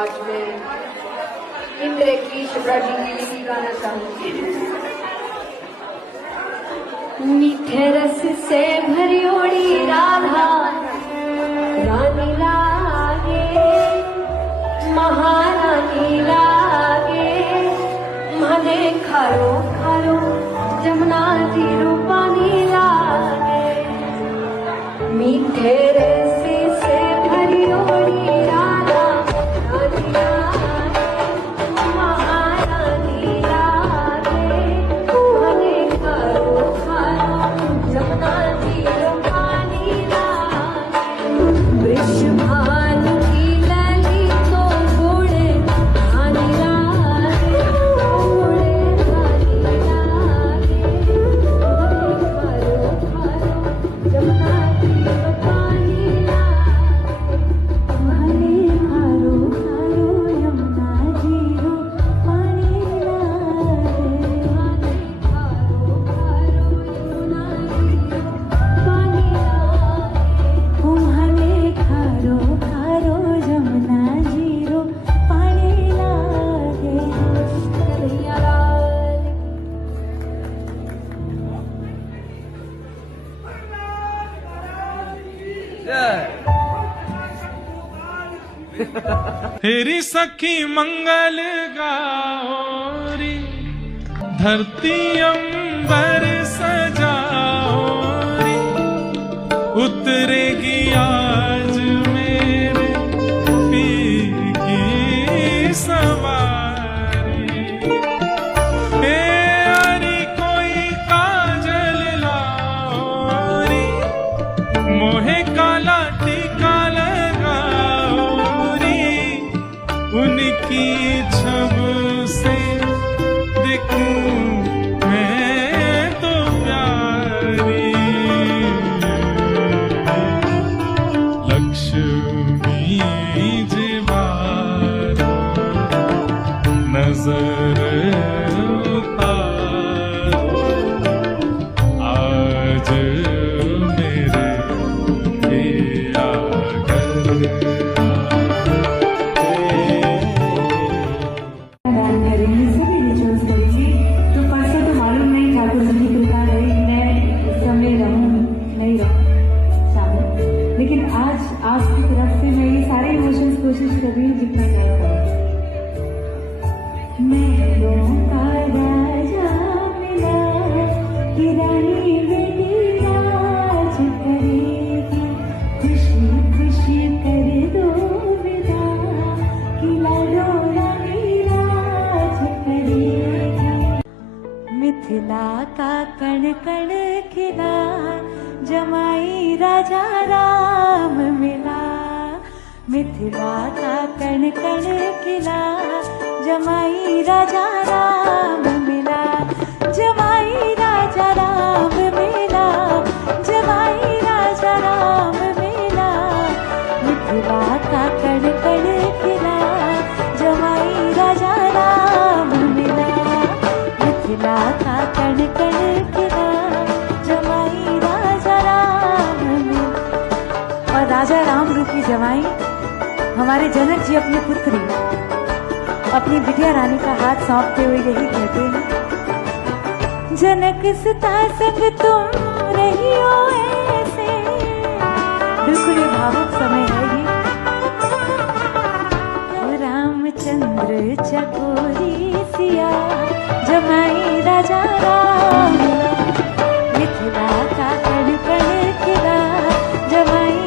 आज मैं इंद्र की शुभ्रा जी के लिए गाना चाहूंगी। मीठे रस से भरी ओड़ी राधा रानी लागे, महारानी लागे, मने खारो खारो जमुना तीरो पानी लागे। मीठे रस से भरी ओड़ी राधा रानी लागे, महारानी लागे, मने खारो खारो जमुना तीरो पानी लागे। वृषभानु की लली तो घोड़े धानी लागे, घोड़े धानी लागे, मने खारो खारो जमुना तीरो पानी लागे, मने खारो खारो यमुना जीरो पानी लागे, मने खारो खारो यमुना जीरो पानी लागे। तुम्हारे खारो खारो जमुना जीरो पानी लागे। कन्हैया लाल हेरी सखी मंगल गाओ री, धरती अंबर सजाओ री, उतरेगी आज मेरे पीर की सवारी। हे हरी कोई काजल लाओ री, मोहे काला टीका लगाओ री, उनकी छब से दिखूं मैं तो प्यारी। लक्ष्मी जिवारो नजर उतारो, आज मेरे पिया घर दान करेंगे, सभी रिचुअल्स करेंगे। तो परसों तो मालूम नहीं ठाकुर जी की कृपा रही, मैं इस समय रहूं नहीं रहूं शामिल, लेकिन आज आपकी तरफ से मैं ये सारे इमोशंस कोशिश कर रही हूँ जितना मैं करूँ। महलों का राजा मिला कि रानी बेटी राज करेगी, खुशी खुशी कर दो विदा कि लाडो रानी राज करेगी। मिथिला का कण कण खिला, जमाई राजा राम मिला। मिथिला का कण कण खिला, जमाई राजा राम मिला। जमाई राजा राम मिला, जमाई राजा राम मिला। मिथिला का कण कण खिला, जमाई राजा राम मिला। मिथिला का कण कण खिला, जमाई राजा राम मिला। और राजा राम रूपी जमाई हमारे जनक जी अपनी पुत्री अपनी बिटिया रानी का हाथ सौंपते हुए यही कहते हैं, जनक सुता संग तुम रही हो ऐसे। बिल्कुल ये भावुक समय है ये। रामचंद्र चकोरी सिया, जमाई राजा राम। मिथिला का कण कण खिला, जमाई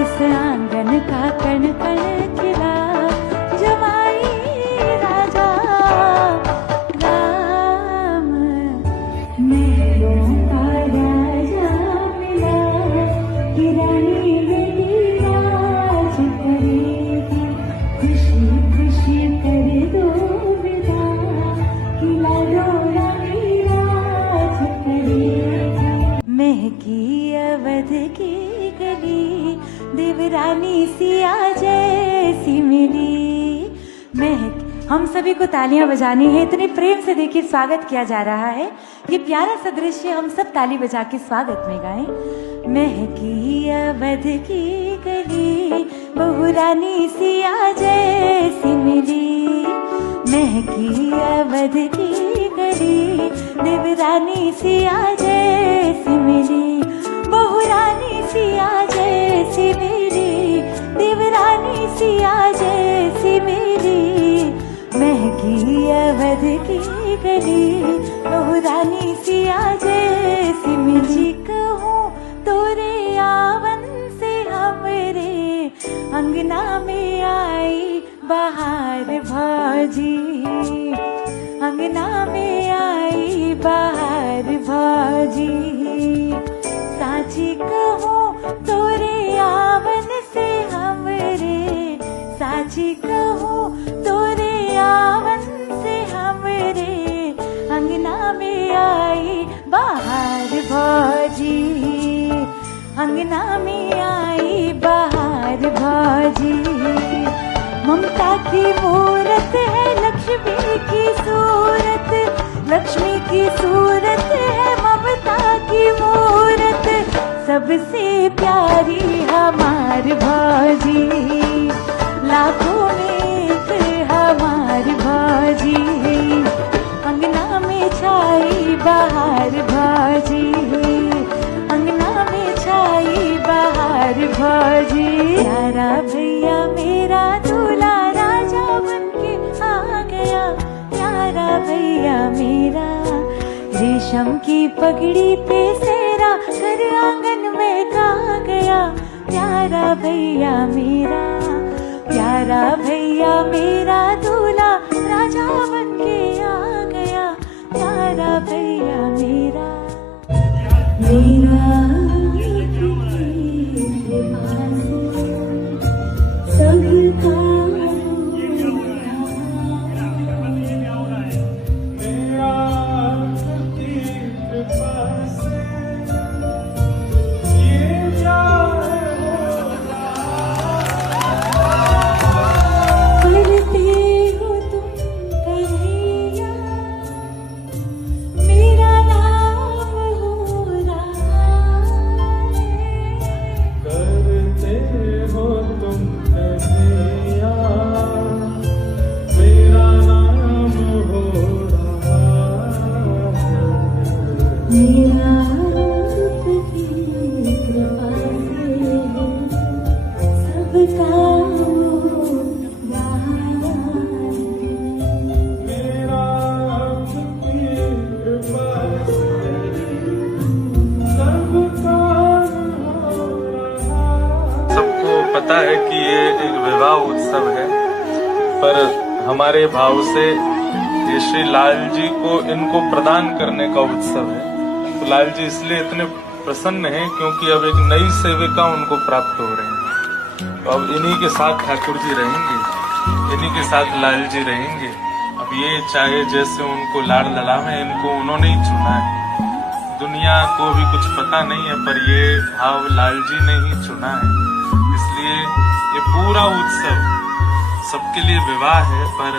इस आंगन का कण कण खिला, जमाई राजा राम। महलों का राजा मिला कि रानी बेटी राज करेगी, खुशी खुशी कर दो विदा कि लाडो रानी राज करेगी। महकी अवध की गली, देवरानी सिया जैसी मिली। महक हम सभी को तालियां बजानी है, इतने प्रेम से देखिए स्वागत किया जा रहा है। ये प्यारा सा दृश्य हम सब ताली बजा के स्वागत में गाएं। महकी अवध की गली, बहू रानी सिया जैसी मिली, महकी अवध की गली, देवरानी सिया जैसी मिली, बहू रानी सिया जैसी मिली, देवरानी सिया जैसी मिली, महकी अवध की गली, बहू रानी सिया जैसी मिली। कहूँ तोरे आवन से हमरे अंगना में आई बहार भाजी, अंगना में आई बहार भाजी, साची कहूँ तोरे आवन से हमरे, साची कहूँ तोरे आवन से हमरे अंगना में आई बहार भाजी, अंगना में आई बहार भाजी। ममता की मूरत है लक्ष्मी की सूरत, लक्ष्मी की सूरत है ममता की मूरत, सबसे प्यारी हमार भाजी, लाखों में एक हमार भाजी, अंगना में छाई बहार भाजी, अंगना में छाई बहार भाजी। प्यारा भैया मेरा दूल्हा राजा बनके आ गया, प्यारा भैया मेरा रेशम की पगड़ी पे सेरा घर आंगन में गा गया, प्यारा भैया मेरा, प्यारा भैया मेरा दूल्हा राजा बनके आ गया, प्यारा भैया मेरा, मेरा सबका पता है कि ये एक विवाह उत्सव है, पर हमारे भाव से ये श्री लाल जी को इनको प्रदान करने का उत्सव है। तो लाल जी इसलिए इतने प्रसन्न हैं क्योंकि अब एक नई सेविका उनको प्राप्त हो रही है। तो अब इन्हीं के साथ ठाकुर जी रहेंगे, इन्हीं के साथ लाल जी रहेंगे। अब ये चाहे जैसे उनको लाड़ लड़ावे, इनको उन्होंने ही चुना है। दुनिया को भी कुछ पता नहीं है, पर ये भाव लाल जी ने ही चुना है। इसलिए ये पूरा उत्सव सबके लिए विवाह है, पर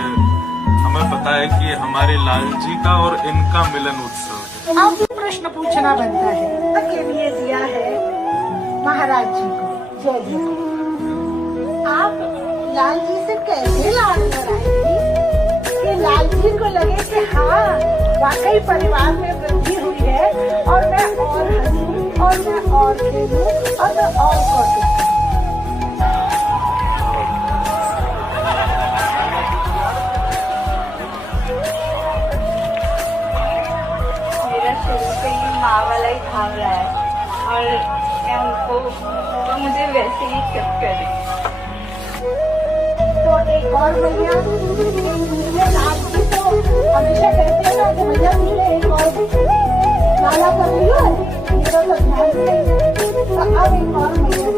हमें पता है कि ये हमारे लाल जी का और इनका मिलन उत्सव है। अब प्रश्न पूछना बनता है के लिए दिया है महाराज जी को। जय जी, आप लाल जी से कैसे लाड़ लड़ाएंगी कि लाल जी को लगे कि हाँ वाकई परिवार में वृद्धि हुई है और मैं और हंसूं और मैं और खेलूं और मैं और कौतुक। शुरू से ही माँ वाला ही भाव रहा है और मैं उनको तो मुझे वैसे ही एक्सेप्ट करें। तो एक और भैया आप भी तो हमेशा कहते हैं ना कि भैया तुमने एक और वाला कर लिया तो ध्यान से, तो अब एक और भैया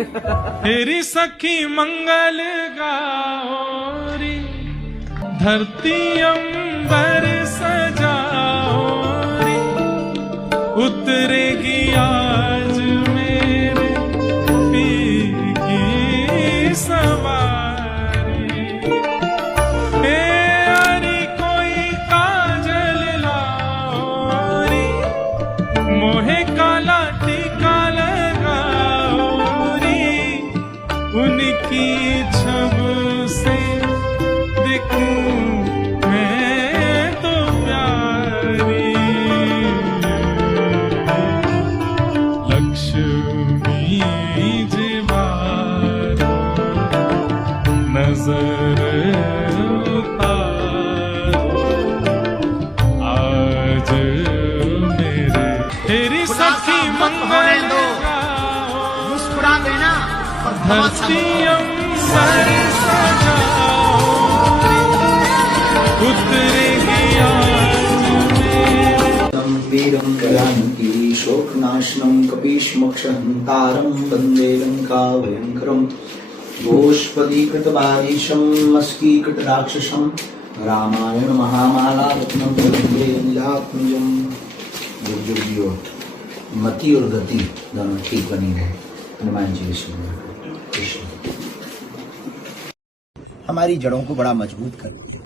तेरी सखी मंगल गाओरी, धरती अंबर सजाओरी, उतरेगी आज मेरे पीर की सवारी। ए यारी कोई काजल लाओरी, मोहे काला टीका लगाओरी, उनकी छब से दिखूं मैं तो प्यारी। लक्ष्मी जिवारो नजर उतारो, आज मेरे तेरी सखी मंगल गाओ, मुस्कुरा देना और बहुत धरती अंबर सजाओरी, उतरेगी आज मेरे वीरं जानकी शोकनाशनं कपीशमोक्षहन्तारं वन्दे लङ्काभयङ्करं गोष्पदीकृतबारीशं मस्कीकृतराक्षसं रामायण महामाला रत्नं वन्दे नीलात्मजं। दुर्योग्यो मति और गति दोनों ठीक बनी रहे। हनुमान जी विष्णु कृष्ण हमारी जड़ों को बड़ा मजबूत कर दिया।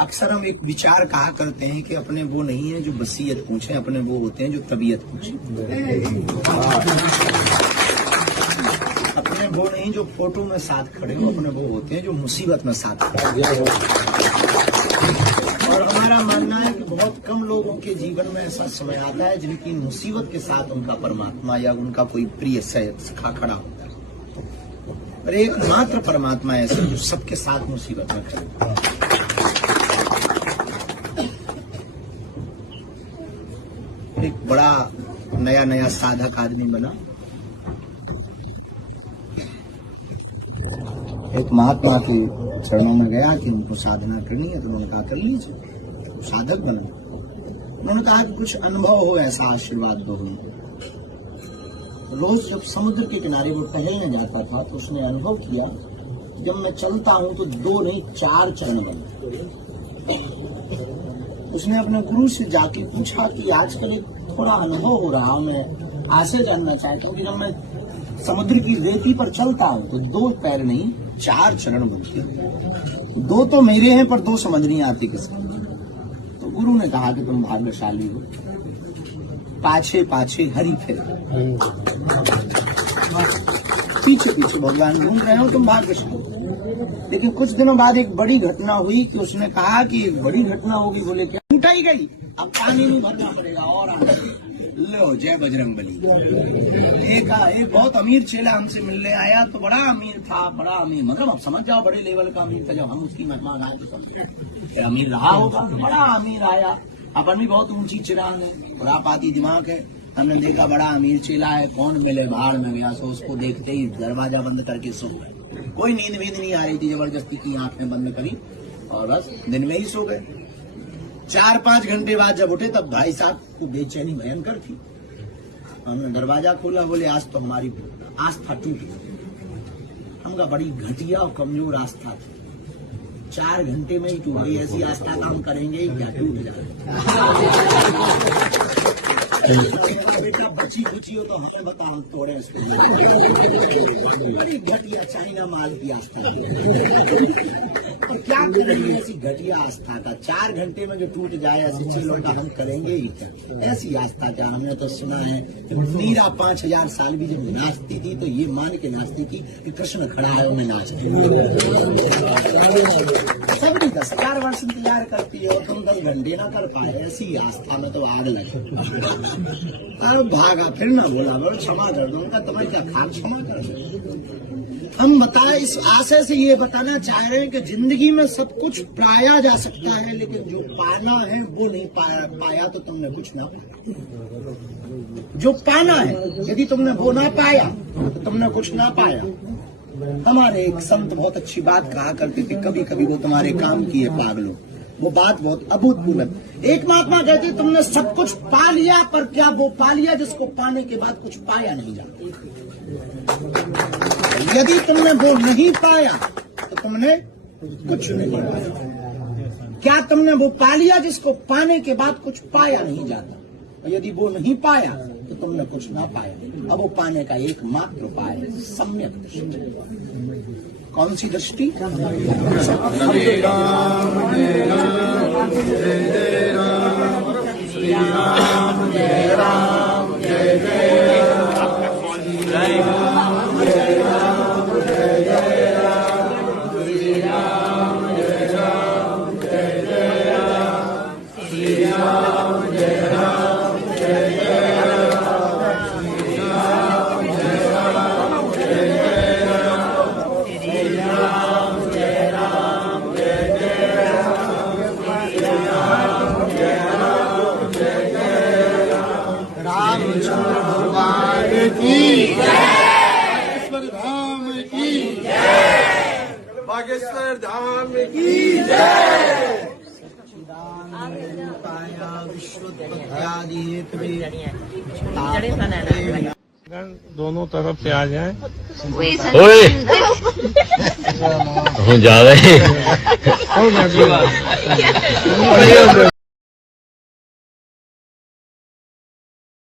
अक्सर हम एक विचार कहा करते हैं कि अपने वो नहीं है जो वसीयत पूछे, अपने वो होते हैं जो तबीयत पूछे। अपने वो नहीं जो फोटो में साथ खड़े हो, अपने वो होते हैं जो मुसीबत में साथ खड़े हो। और हमारा मानना है कि बहुत कम लोगों के जीवन में ऐसा समय आता है जिनकी मुसीबत के साथ उनका परमात्मा या उनका कोई प्रिय सखा खड़ा होता है, पर एकमात्र परमात्मा ऐसा जो सबके साथ मुसीबत में खड़े। एक बड़ा नया साधक आदमी बना, एक महात्मा के चरणों में गया कि उनको साधना करनी है, तो उन्होंने कहा कर लीजिए। साधक बना। उन्होंने कहा कि कुछ अनुभव हो, ऐसा आशीर्वाद दो। रोज जब समुद्र के किनारे वो टहलने जाता था तो उसने अनुभव किया जब मैं चलता हूं तो 2 नहीं 4 चरण बनते। उसने अपने गुरु से जाके पूछा कि आजकल एक थोड़ा अनुभव हो रहा, मैं आपसे जानना चाहता हूँ कि जब मैं समुद्र की रेती पर चलता हूँ तो 2 पैर नहीं 4 चरण बनते, 2 तो मेरे हैं पर 2 समझ नहीं आते किसको। तो गुरु ने कहा कि तुम भाग्यशाली हो, पाछे पाछे हरि फिर, पीछे पीछे भगवान घूम रहे हो, तुम भाग्यशाली। लेकिन कुछ दिनों बाद एक बड़ी घटना हुई कि उसने कहा कि एक बड़ी घटना होगी। बोले क्या? उठाई गई, अब पानी में भरना पड़ेगा और लो जय बजरंग बली। एक बहुत अमीर चेला हमसे मिलने आया, तो बड़ा अमीर था, बड़ा अमीर मतलब अब समझ जाओ बड़े लेवल का अमीर था। जब हम उसकी महिमा गाए तो समझे अमीर रहा होगा। बड़ा अमीर आया, अपन भी बहुत ऊंची चिराग है, बड़ा पाती दिमाग है। हमने देखा बड़ा अमीर चेला है, कौन मिले भाड़ में गया, सो उसको देखते ही दरवाजा बंद करके सो गए। कोई नींद वींद नहीं आ रही थी, जबरदस्ती की आंखें बंद करी और बस दिन में ही सो गए। 4-5 घंटे बाद जब उठे तब भाई साहब को बेचैनी भयंकर थी। हमने दरवाजा खोला, बोले आज तो हमारी आस्था टूट गई। हमका बड़ी घटिया और कमजोर आस्था थी, 4 घंटे में ही टूट गई। ऐसी आस्था काम करेंगे ही क्या, टूट जाए। बेटा बची कुची हो तो हमें बताओ, तोड़े उसको। बड़ी घटिया चाइना माल की आस्था है। तो क्या करेंगे ऐसी घटिया आस्था का? 4 घंटे में जो टूट जाए ऐसे चीजों का हम करेंगे ही। ऐसी आस्था क्या? हमने तो सुना है मीरा 5000 साल भी जब नाचती थी तो ये मान के नाचती थी कि कृष्ण खड़ा है उन्हें नाचते। सबकी 10,000 वर्ष इंतजार करती है, तुम 10 घंटे ना कर पाए। ऐसी आस्था में तो आग लगे। अरे भागा फिर ना बोला, बोलो क्षमा कर दो। उनका तुम्हें क्या खाक, क्षमा कर दो। हम बताए इस आशय से ये बताना चाह रहे हैं कि जिंदगी में सब कुछ पाया जा सकता है, लेकिन जो पाना है वो नहीं पाया तो तुमने कुछ ना पाया। जो पाना है यदि तुमने वो ना पाया तो तुमने कुछ ना पाया। हमारे एक संत बहुत अच्छी बात कहा करते थे, कभी कभी वो तुम्हारे काम की है पागलों, वो बात बहुत अभूतपूर्व है। एक महात्मा कहते तुमने सब कुछ पा लिया, पर क्या वो पा लिया जिसको पाने के बाद कुछ पाया नहीं जाता। यदि तुमने वो नहीं पाया तो तुमने कुछ नहीं पाया। क्या तुमने वो पा लिया जिसको पाने के बाद कुछ पाया नहीं जाता। और यदि वो नहीं पाया तो तुमने कुछ ना पाया। अब वो पाने का एकमात्र उपाय है सम्यक दृष्टि। कौन सी दृष्टि? रामचंद्र भगवान की बागेश्वर धाम की बागेश्वर धाम की दोनों तरफ से आ जाए। ज्यादा ही